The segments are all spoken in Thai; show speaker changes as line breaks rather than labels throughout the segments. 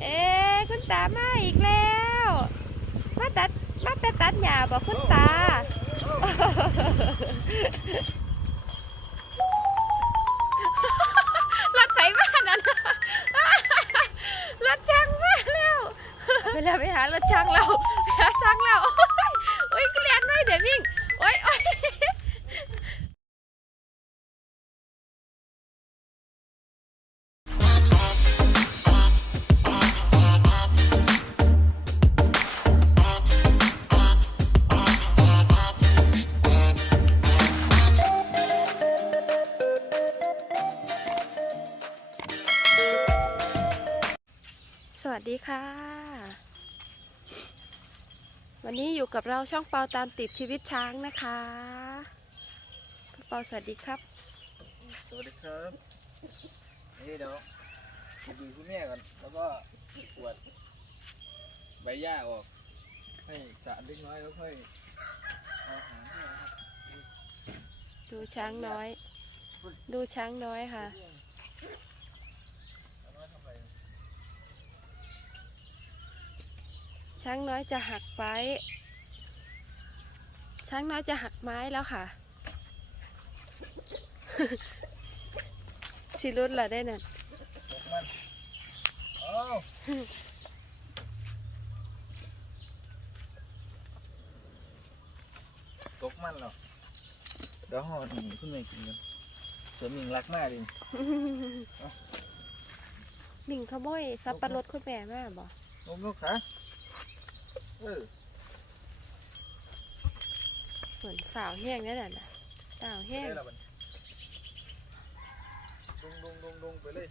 เอ๊คุณตามาอีกแล้ว มาตัดมาแต่ตัดหญ้าบอกคุณตา รถไถมานั่นรถช่างมาแล้วไปแล้วไปหารถช่างเราไปหาช่างเราโอ้ยเกลียนไม่เดี๋ยววิ่ง วัสดีค่ะ วันนี้อยู่กับเราช่องเปาตามติดชีวิตช้างนะคะคุณเปาสวัสดีครับ
สวัสดีครับนี่เดี๋ยวไปดูคุณแม่ก่อนแล้วก็ปวดใบหญ้าออก ให้สะอาดเล็กน้อยแล้วค่อยเอาอาหารให้นะครับ
ดูช้างน้อย ดูช้างน้อยค่ะ
เอามาทำอะไร
ช้างน้อยจะหักไม้ช้างน้อยจะหักไม้แล้วค่ะ สิรุดละได้นั่น
ตกมันเอาตกมันเหรอเดี๋ยวห่อหนึ่งคุณแม่กินกันเสือมิงรักมากดิ
หมิงขโมยสับปะรดคุณแม่มาบอก
นกนกขา เออ
เหมือนสาวแห้งนั่นน่ะสาว
ไป
แห้ง
ได้ละบัดดุงดุงดุงดุงไปเลย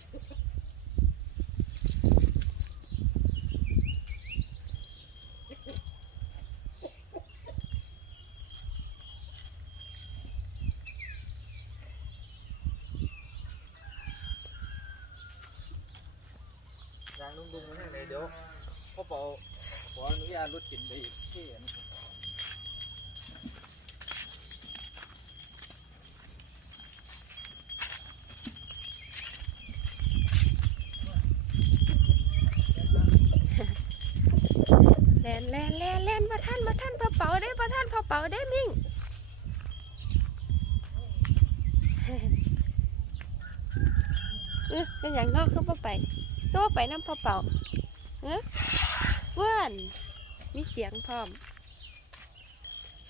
ยางดุงดุงมาเนี่ยเดี๋ยวพ่อเปา ขออนุญาตรถกินไปอีกที่อันนี้
แลนแลนแลนแลนมาท่านมาท่านพอเป๋าได้มาท่านพอเป๋าได้มิ่งเออเป็นอย่างนอกคือพ่ไปคือว่าไปน้ำพอเป๋าเออ เพื่อนมีเสียงพร้อม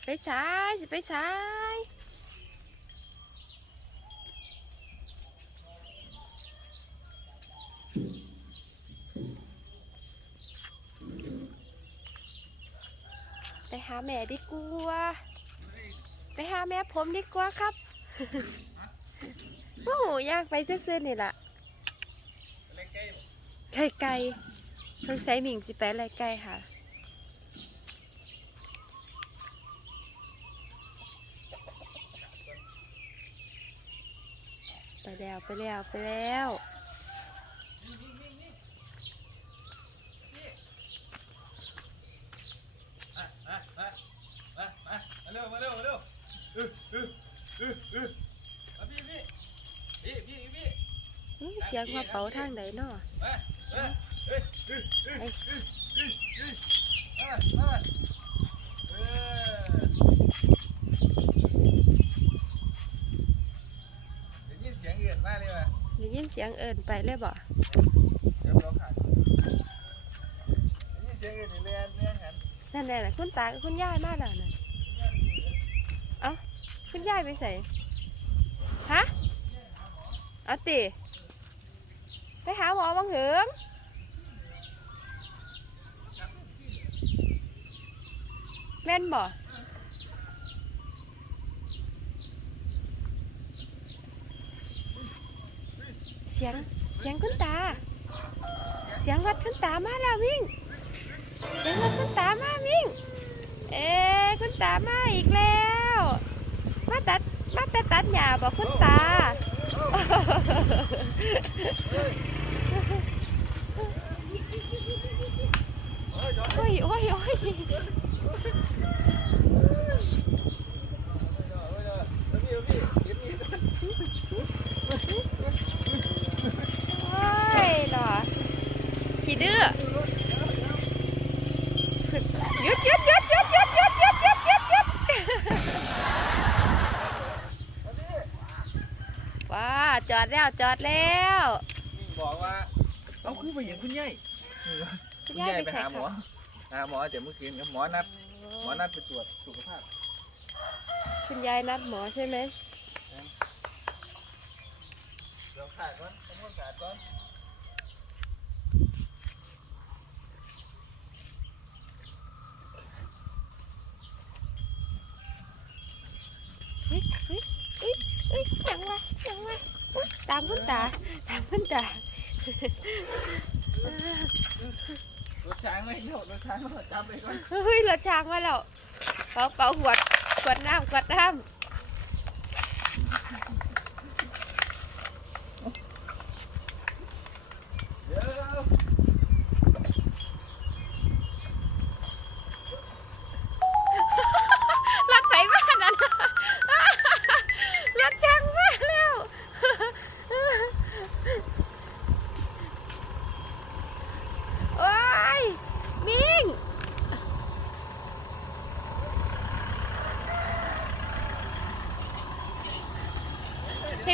ไปซ้ายสิไปซ้ายไปหาแม่ดีกว่าไปหาแม่ผมดีกว่าครับโอ้โหยากไปซื่อๆนี่ล่ะ
เล็กใกล้บ่
ไก่ไก่ เพิ่งใส่หมิงสิไปอะไรไก่ค่ะไปแล้วไปแล้วไปแล้ว
มามามามามาเร็วมาเร็วมาเร็วเออเออเออเออมาพี่พี่พี่พี่พี่
อื้อเสียงกระเป๋าทางไหนเนาะ
ได้ยินเสียงเอินเสี
ยงเอินไปเลยบ่
เดี๋ยวเราขาดได้ยินเสียงเอื่นนี่เรียนเรียนหัน
นั่นแหละคุณตากับคุณยายมาแล้วนั่นเอ้าคุณยายไปใส่ฮะเอาติไปหาหมอบังเหิง แม่นบ่เสียงเสียงคุณตา เสียงรถคุณตามาแล้ววิ่ง เสียงรถคุณตามาวิ่ง เอ๊คุณตามาอีกแล้ว มาตัดมาแต่ตัดหญ้าบอกคุณตาโอ้ยโอ้ยโอ้ย ดแล้วจอดแล้ว
บอกว่าเราคือไปเห็นคุณยายคุณยายไปหาหมอหาหมอเดี๋ยวเมื่อคืนครับหมอนัดหมอนัดไปตรวจสุขภาพ
คุณยายนัดหมอใช่ไหม
เดี๋ยวขาดก่อนทำความสะอาดก่อน
เฮ้ยเฮ้ยเฮ้ยเฮ้ยยังวะยังวะอุ๊ย ตามคุณตา ตามคุณตาร
ถช้างไม่เที่ยวรถช้างมาจับไปก่อน
เฮ้ยรถช้างมาแล้วเป่าเป่าขวดขวดน้ำขวดน้
เ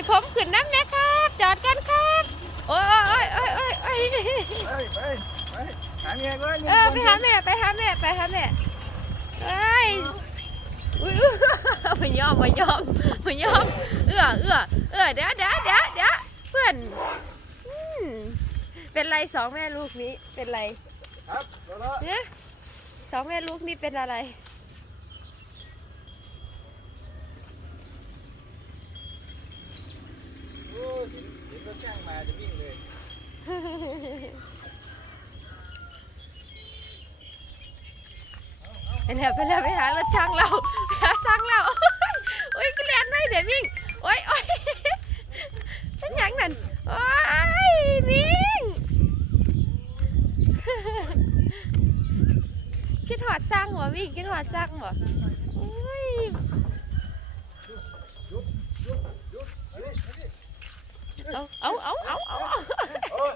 ให้
ผมขึ้นน้ำนะครับ จอดกันครับโอ้ยโอ้ยโอ้ยโอ้ยโอ้ย
ไปไปไปหาเมียก่อน
เออไปหาแม่ไปหาแม่ไปหาแม่ไอ้ยอุ๊ยมันยอมมันยอมมันยอมเอื้อเอื้อเอื้อเดี๋ยวเดี๋ยวเดี๋ยวเดี๋ยวเพื่อนเป็นไรสองแม่ลูกนี้เป็นไร
ครับ
เนี่ยสองแม่ลูกนี้เป็นอะไร
โอ้ย เห็นเห็นรถช้างมาจะวิ่งเลย
ไปแล้วไปแล้วไปหารถช่างเราไปหาช่างเราโอ้ยกูเรียนไม่เดี๋ยววิ่งโอ้ยโอ้ยเป็นหยังนั่นโอ้ยวิ่งคิดหอดสร้างหัววิ่งคิดหอดสร้างหัวโอ้ย เอาเอาเอาเอาเอาเอา
โอ้ย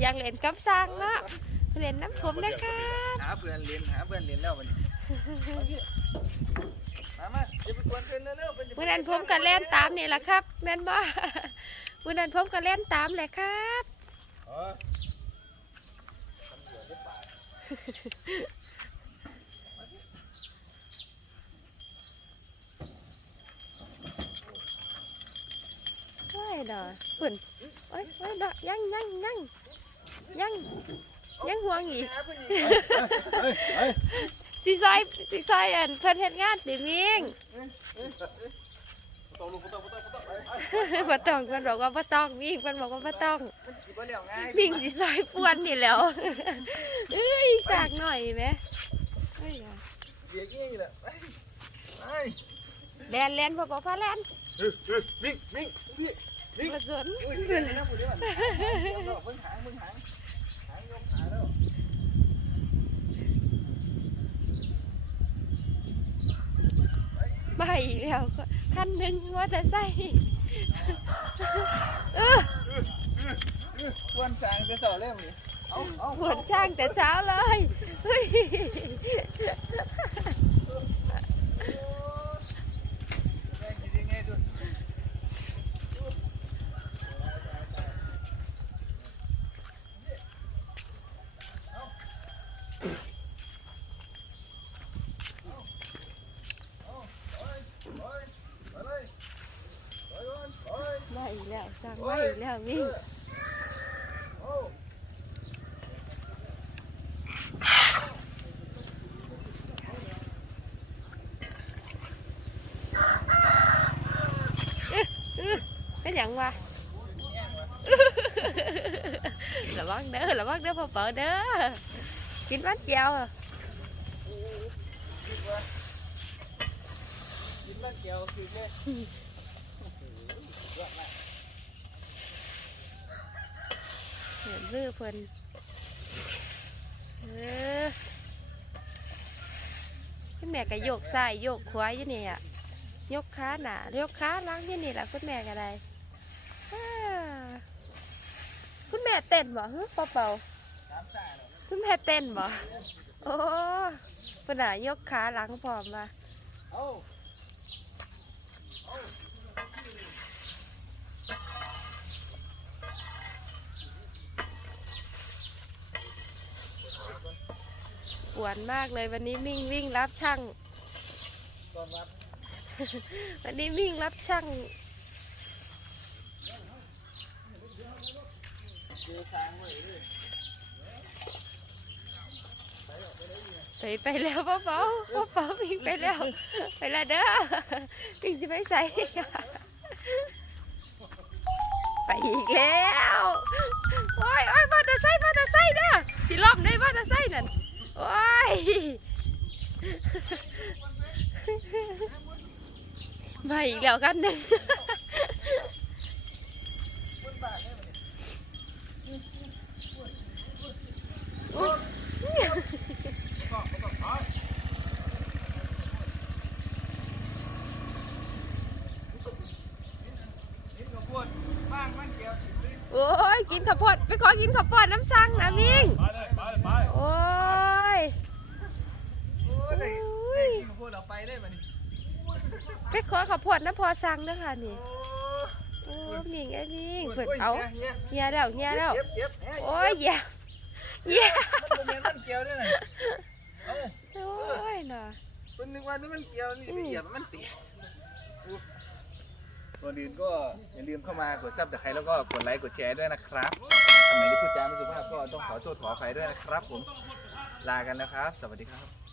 อยากเล่นกับสร้างเนาะเล่นน้ำผมนะครับ
หาเพื่อนเรียนหาเพื่อนเรียนแล้วมันมามาอย่าไปกวนเพื่อนเร็วๆเป็น
มื่อนั้นผมก็เล่นตามนี่แหละครับ แม่นบ่มื่อนั้นผมก็เล่นตามแหละครับ
อ๋อ
ใช่ เด้อปุ่นโอ้ยโอ้ยเด้อยังยังยังยังยังห่วงอีก
หาเพื่อนอีกเฮ้ยเฮ้ย
สิซอยสิซอยอันเพิ่นเฮ็ดงานสิมิง
ตกลงตกลงตกลงตกลง
บ่ต้องเพิ่นบอกว่าบ่ต้องมิงเพิ่นบอกว่าบ่ต้อง
มันสิบ่เลี้ยวง่าย
มิงสิซอยป่วนนี่แหล้วเอ้ยสากหน่อยแหมเอ้ยอะ
เดี๋ยวยี่แหละไปไป
แลนแลนบ่บ่พาแลน
เออเออวิ่งวิ่งวิ่ งวิ่ง
บ่สน
อุ้ยเดี๋ยวนะผู้เดียวมึงหางมึงหางหางยกขาแล้ว
มาอีกแล้วคันหนึงมอเตอร์ไซค์เออ
ควรสั่งจะสอเล่มนี่เอาเอา
ปวดช่างแต่เช้าเลย
là gì cái
nhận qua. Là bắt đỡ là bắt đỡ phô phở đỡ kín bánh dao à. Kín bánh dao เห็นมือ
เพิ่
นเออคุณแม่ก็โยกซ้ายโยกขวาอยู่นี่อะยกขาหน้ายกขาล้างอยู่นี่แหละคุณแม่ก็ได้คุณแม่เต้นบ่ฮึเปล่าเป่าคุณแม่เต้นบ่โอ้ปน่ะยกขาหลังพร้อมมา ปวนมากเลย วันนี้วิ่งวิ่งรับช่าง
ตอนวัด
วันนี้วิ่งรับช่าง
เจอทางไว้เลย
ไปไปแล้วป้าเป๋าป้าเป๋าวิ่งไปแล้วไปแล้วเด้อวิ่งจะไม่ใส่ไปอีกแล้วโอ้ยโอ้ยมอเตอร์ไซค์มอเตอร์ไซค์เด้อสิล้มได้มอเตอร์ไซค์นั่นโอ้ย มาอีกแล้วกันหนึ่ง
นิดกับพวดบ้างมันเกี่ยวสิบลิตร
โอ้ยกินข้าวโพดไปขอกินข้าวโพดน้ำสั่งนะมิง
ไปเลยไปเลยไป
โอ้ย
โอ้ยได้ได้กินกับพวด เราไปเลยมัน
ไปขอข้าวโพดน้ำพอสั่งเด้อค่ะนี่
โอ้
โอ้มิงไอ้มิง
ย
เพิ่นเอา
ฮีย
เฮียแล้วเฮียแล้ว
เจ็บเจ็บเจ็บ
โอ้ยเฮียเฮีย
มันบ่แม่นมันเกี่ยวด้วยน่ะเอ้า
โอ้ยเนาะ
เพิ่นนึกว่าถ้ามันเกี่ยวนี่ไปเหยียบมันเตียก่อนอื่นก็อย่าลืมเข้ามากดซับตะไคร้แล้วก็กดไลค์กดแชร์ด้วยนะครับทำไมที่พูดจาไม่สุภาพก็ต้องขอโทษขออภัยด้วยนะครับผมลากันแล้วครับ สวัสดีครับ